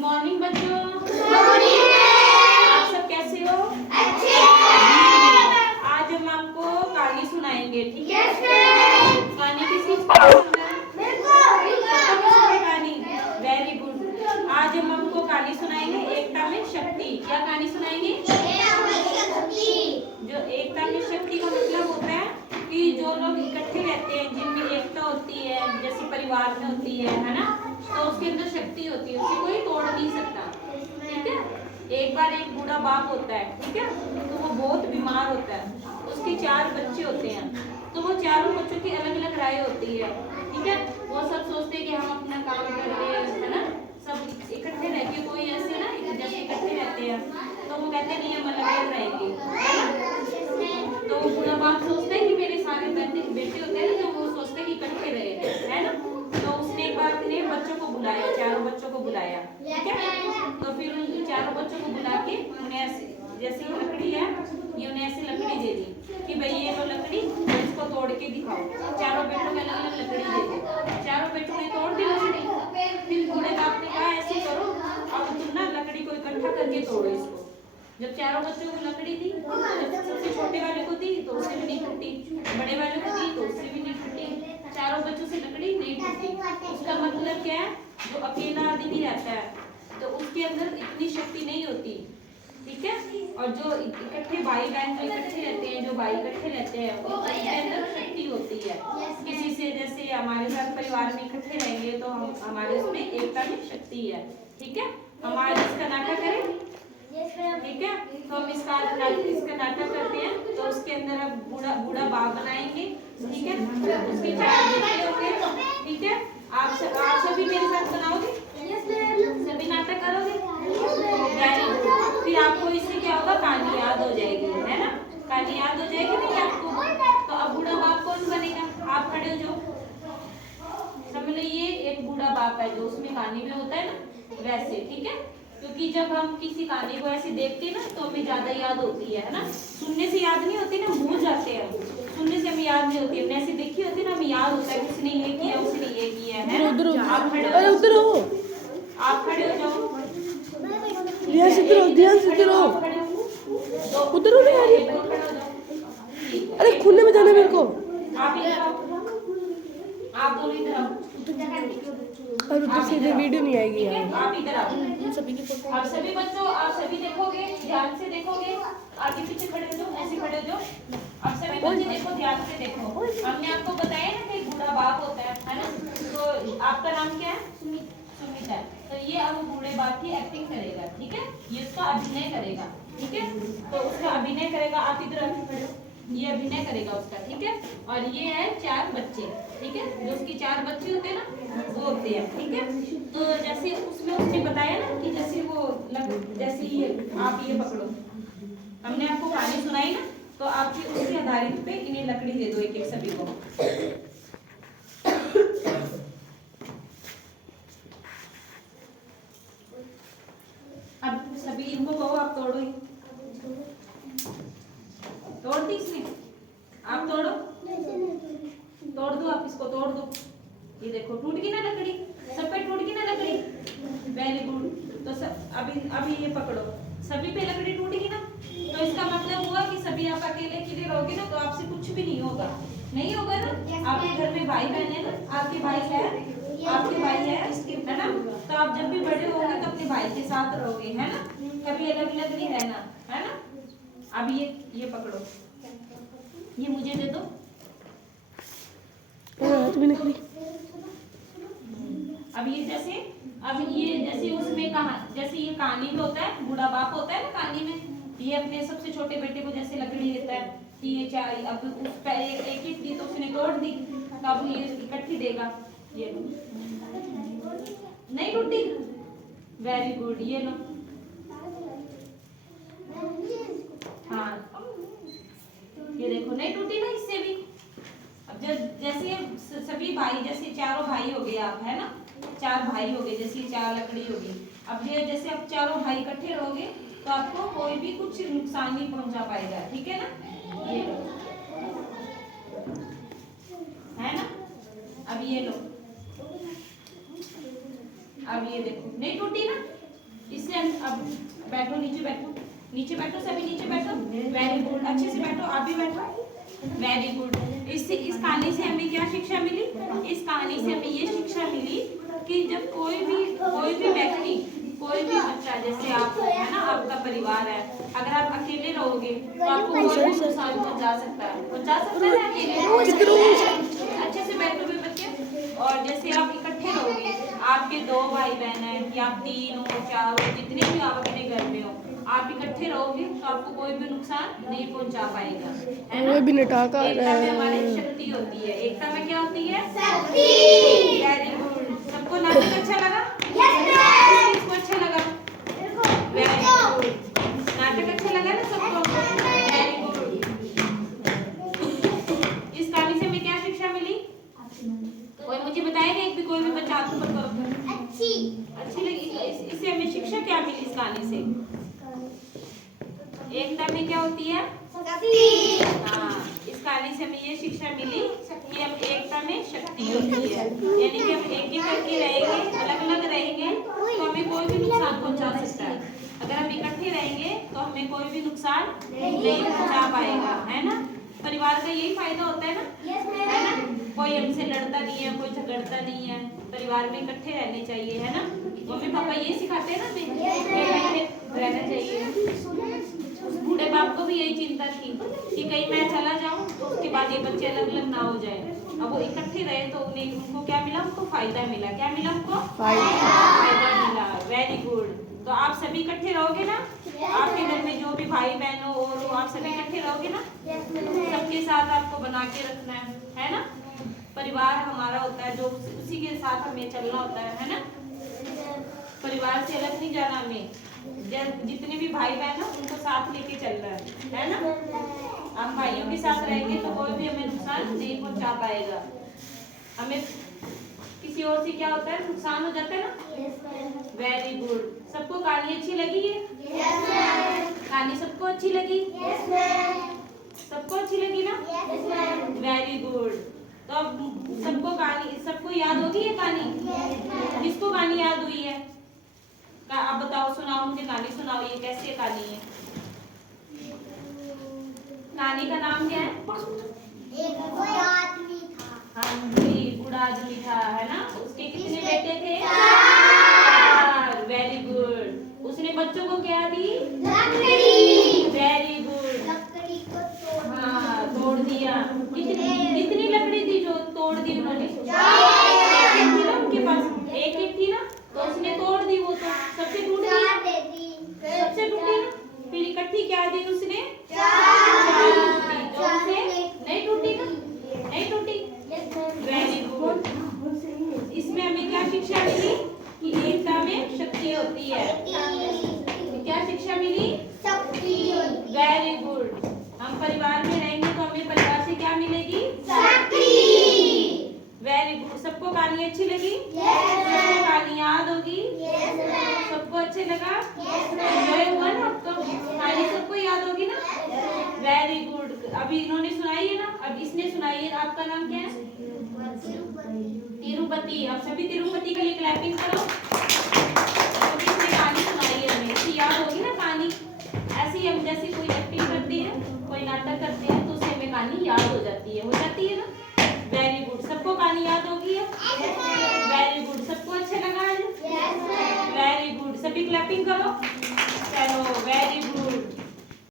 Morning बच्चों। आप सब कैसे हो? अच्छे। आज हम आपको कहानी सुनाएंगे, ठीक है? कहानी किसकी पसंद है? कहानी वेरी गुड। आज हम आपको कहानी सुनाएंगे एकता में शक्ति। क्या कहानी सुनाएंगे? जो एकता में शक्ति का मतलब होता है कि जो लोग इकट्ठे रहते हैं, जिनमें एकता होती है, जैसे परिवार में होती है ना, तो उसके अंदर शक्ति होती है, उसे कोई तोड़ नहीं सकता, ठीक है? एक बार एक बूढ़ा बाप होता है, ठीक है? तो वो बहुत बीमार होता है, उसके 4 बच्चे होते हैं, तो वो चारों बच्चों की अलग अलग राय होती है, ठीक है? वो सब सोचते हैं कि हम अपना काम कर रहे हैं, है ना, सब इकट्ठे रह के, कोई ऐसे ना जैसे इकट्ठे रहते हैं, तो वो कहते नहीं हम अलग अलग रहेंगे, है ना? तो बूढ़ा बाप सोचता है कि मेरे सारे बेटे होते हैं ना, तो वो सोचते हैं कि इकट्ठे रहे, है ना? तो उसने एक बार अपने बच्चों को बुलाया, चारों बच्चों को बुलाया, ठीक है? तो फिर उन चारों बच्चों को बुला के उन्हें ऐसे, जैसे ये लकड़ी है, ये उन्हें ऐसी लकड़ी दे दी कि भाई ये लो लकड़ी, इसको तोड़ के दिखाओ। चारों बेटों को अलग अलग लकड़ी दे दी, चारों बेटों ने तोड़ दी लकड़ी। फिर बूढ़े बाप ने कहा ऐसे करो, अब तुम ना लकड़ी को इकट्ठा करके तोड़ो इसको। जब चारों बच्चों को लकड़ी दी, जब सबसे छोटे वाले को दी तो उससे भी नहीं टूटी, बड़े वाले को दी तो उससे भी नहीं टूटी, चारों बच्चों से लकड़ी नहीं टूटी। उसका मतलब क्या है? जो अकेला आदमी रहता है तो उसके अंदर इतनी शक्ति नहीं होती, ठीक है? और जो इकट्ठे भाई बहन जो इकट्ठे रहते हैं, जो भाई इकट्ठे रहते हैं, उनके अंदर शक्ति होती है। किसी से जैसे हमारे साथ परिवार में इकट्ठे रहेंगे तो हम हमारे उसमें एकता में शक्ति है, ठीक है? हम आज इसका नाटक करें, ठीक है? तो हम इसका नाटक करते हैं। तो उसके अंदर अब बूढ़ा बाप बनाएंगे, ठीक है? उसके 4 बेटे होंगे, ठीक है? आप सभी मेरे साथ बनाओगे? सभी नाटक करोगे? Very good. फिर आपको इससे क्या होगा? कहानी याद हो जाएगी, है ना? कहानी याद हो जाएगी नहीं आपको? तो अब बूढ़ा बाप कौन बनेगा? आप खड़े हो जाओ, समझ लो ये एक बूढ़ा बाप है जो उसमें कहानी में होता है ना, वैसे, ठीक है? क्योंकि जब हम किसी कहानी को ऐसे देखते हैं ना तो हमें ज्यादा याद होती है ना? सुनने से याद नहीं होती ना, भूल जाते हैं, सुनने से हमें याद नहीं होती, हमने ऐसे देखी होती ना, हमें याद होता है उसने ये किया, उसने ये किया, है ना? आप खड़े हो, उधर हो, आप खड़े हो जाओ, ध्यान से उधर हो, ध्यान से उधर हो, उधर हो यार, अरे खुले में जाना मेरे को। आप इधर आओ, आप दोनों इधर आओ, और उधर सीधे वीडियो नहीं आएगी यार। आप इधर आओ। आप सभी बच्चों, आप सभी देखोगे, ध्यान से देखोगे, आगे पीछे खड़े हो जाओ, ऐसे खड़े हो जाओ। आप सभी बच्चे देखो, ध्यान से देखो। हमने आपको बताया ना कि बूढ़ा बाप होता है ना? तो आपका नाम क्या है? सुमित है। तो ये अब बूढ़े बाप की एक्टिंग करेगा, ठीक है? ये उसका अभिनय करेगा, ठीक है? तो उसका अभिनय करेगा, आप इधर खड़े हो, ये अभिनय करेगा उसका, ठीक है? और ये है 4 बच्चे, ठीक है? जो उसके 4 बच्चे होते हैं ना, वो होते हैं, ठीक है? तो जैसे उसमें उसने बताया ना कि जैसे वो जैसे ये आप ये पकड़ो, हमने आपको कहानी सुनाई ना, तो आपके उसके आधारित पे इन्हें लकड़ी दे दो एक एक सभी को। अब सभी इनको कहो आप तोड़ो, ही तोड़ दी इसने, आप तोड़ो, तोड़ दो, आप इसको तोड़ दो। ये देखो टूट गई ना लकड़ी, सब पे टूट गई ना लकड़ी, वेरी गुड। तो अभी ये पकड़ो, सभी पे लकड़ी टूट गई ना, तो इसका मतलब हुआ कि सभी आप अकेले के लिए रहोगे ना तो आपसे कुछ भी नहीं होगा, नहीं होगा ना? आपके घर में भाई बहन है ना, आपके भाई है, आपके भाई है ना? तो आप जब भी बड़े होंगे तो अपने भाई के साथ रहोगे, है ना? कभी अलग अलग नहीं रहना, है ना? अब ये पकड़ो, ये मुझे दे दो। अब ये जैसे उसमें कहा, जैसे ये कहानी में होता है, बूढ़ा बाप होता है ना कहानी में, ये अपने सबसे छोटे बेटे को जैसे लकड़ी देता है कि ये 4, अब उस पहले एक एक दी तो उसने तोड़ दी, तो अब ये इकट्ठी देगा, ये लो, नहीं टूटी, वेरी गुड, ये लो, हाँ ये देखो नहीं टूटी ना इससे भी। अब जैसे सभी भाई, जैसे चारों भाई हो गए आप, है ना? 4 भाई हो गए, जैसे 4 लकड़ी होगी। अब ये जैसे अब चारों भाई इकट्ठे रहोगे तो आपको कोई भी कुछ नुकसान नहीं पहुंचा पाएगा, ठीक है ना? ये लो, है ना? अब ये लो, अब ये देखो नहीं टूटी ना, इससे अब बैठो, नीचे बैठो, नीचे बैठो, सभी नीचे बैठो। वेरी गुड, अच्छे से बैठो, आप भी बैठो। Very good. इससे इस कहानी से हमें क्या शिक्षा मिली? इस कहानी से हमें ये शिक्षा मिली कि जब कोई भी व्यक्ति, कोई भी बच्चा, जैसे आप है ना, आपका परिवार है, अगर आप अकेले रहोगे तो आपको कोई भी नुकसान पहुंचा सकता है ना अकेले। अच्छे से बैठो भी बच्चे। और जैसे आप इकट्ठे रहोगे, आपके 2 भाई बहन है या आप 3 हो, 4 हो, जितने भी आप अपने घर में हो, आप इकट्ठे रहोगे तो आपको कोई भी नुकसान नहीं पहुंचा पाएगा, है ना। एकता में हमारी शक्ति होती है। एकता में क्या होती है? शक्ति। Very good. सबको नाटक अच्छा लगा? किसको अच्छा लगा? Very good. नाटक अच्छा लगा ना सबको? Very good. इस कहानी से हमें क्या शिक्षा मिली? कोई मुझे बताएगा? एक भी कोई भी बच्चा आपको करो। अच्छी लगी? इससे हमें शिक्षा क्या मिली इस कहानी से? एकता में क्या होती है? शक्ति। हाँ, इस कहानी से हमें ये शिक्षा मिली कि हम एकता में शक्ति होती है, यानी कि हम एक करके रहेंगे, अलग अलग रहेंगे तो हमें कोई भी नुकसान पहुंचा सकता है। अगर हम इकट्ठे रहेंगे तो हमें कोई भी नुकसान नहीं पहुंचा पाएगा, है ना। परिवार का यही फायदा होता है ना। कोई हमसे लड़ता नहीं है, कोई झगड़ता नहीं है। परिवार में इकट्ठे रहने चाहिए, है ना। मम्मी पापा ये सिखाते हैं ना हमें, इकट्ठे रहना चाहिए। बूढ़े बाप को भी यही चिंता थी कि कहीं मैं चला जाऊं तो उसके बाद ये बच्चे अलग अलग ना हो जाए। अब वो इकट्ठे रहे तो उनको क्या मिला? उनको फायदा मिला। क्या मिला उनको? फायदा मिला। Very good. तो आप सभी इकट्ठे रहोगे ना? आपके घर में जो भी भाई बहन हो और आप सभी इकट्ठे रहोगे ना? सबके साथ आपको बना के रखना है ना। परिवार हमारा होता है जो उसी के साथ हमें चलना होता है ना। परिवार से अलग नहीं जाना हमें। जितने भी भाई बहन हो उनको साथ लेके चलना है ना। हम भाइयों के साथ रहेंगे तो कोई भी हमें नुकसान नहीं पहुंचा पाएगा। हमें किसी और से क्या होता है? नुकसान हो जाता है ना। Very good. सबको कहानी अच्छी लगी है? कहानी सबको अच्छी लगी? सबको अच्छी लगी ना? Very good. तो अब सबको याद होगी ये कहानी? जिसको कहानी याद हुई है आप बताओ, सुनाओ मुझे कहानी, सुनाओ ये कैसे कहानी है? कहानी का नाम क्या है? एक बूढ़ा आदमी था। हाँ जी, बूढ़ा आदमी था, है ना। उसके कितने बेटे थे? 4। Very good. उसने बच्चों को क्या दी? लकड़ी। Very good. लकड़ी को तोड़ हाँ, तोड़ दिया। कितनी लकड़ी थी जो तोड़ दी उन्होंने? एक थी ना उनके पास, एक थी ना, तो उसने तोड़ दी। वो तो सबसे टूट गई, सबसे टूटी ना। फिर इकट्ठी क्या दी उसने? 4 दी, जो उनसे नहीं टूटी ना, नहीं टूटी। Very good. इसमें हमें क्या शिक्षा मिली? कि एकता में शक्ति होती है। क्या शिक्षा मिली? शक्ति। Very good. हम परिवार में रहेंगे तो हमें परिवार से क्या मिलेगी? शक्ति। Very good. सबको कहानी अच्छी लगी? सबको कहानी याद होगी? सबको अच्छे लगा? एंजॉय हुआ ना आपको? कहानी सबको याद होगी ना? Very good. अभी इन्होंने सुनाई है ना, अब इसने सुनाई है। आपका नाम क्या है? तिरुपति। आप सभी तिरुपति के लिए क्लैपिंग करो। क्योंकि इसने कहानी सुनाई है हमें, इसकी याद होगी ना कहानी। ऐसे ही हम जैसे कोई एक्टिंग करते हैं, कोई नाटक करते हैं तो उससे हमें कहानी याद हो जाती है ना। Very good. सबको कहानी याद होगी है? Very good. सबको अच्छा लगा? Very good. सभी क्लैपिंग करो।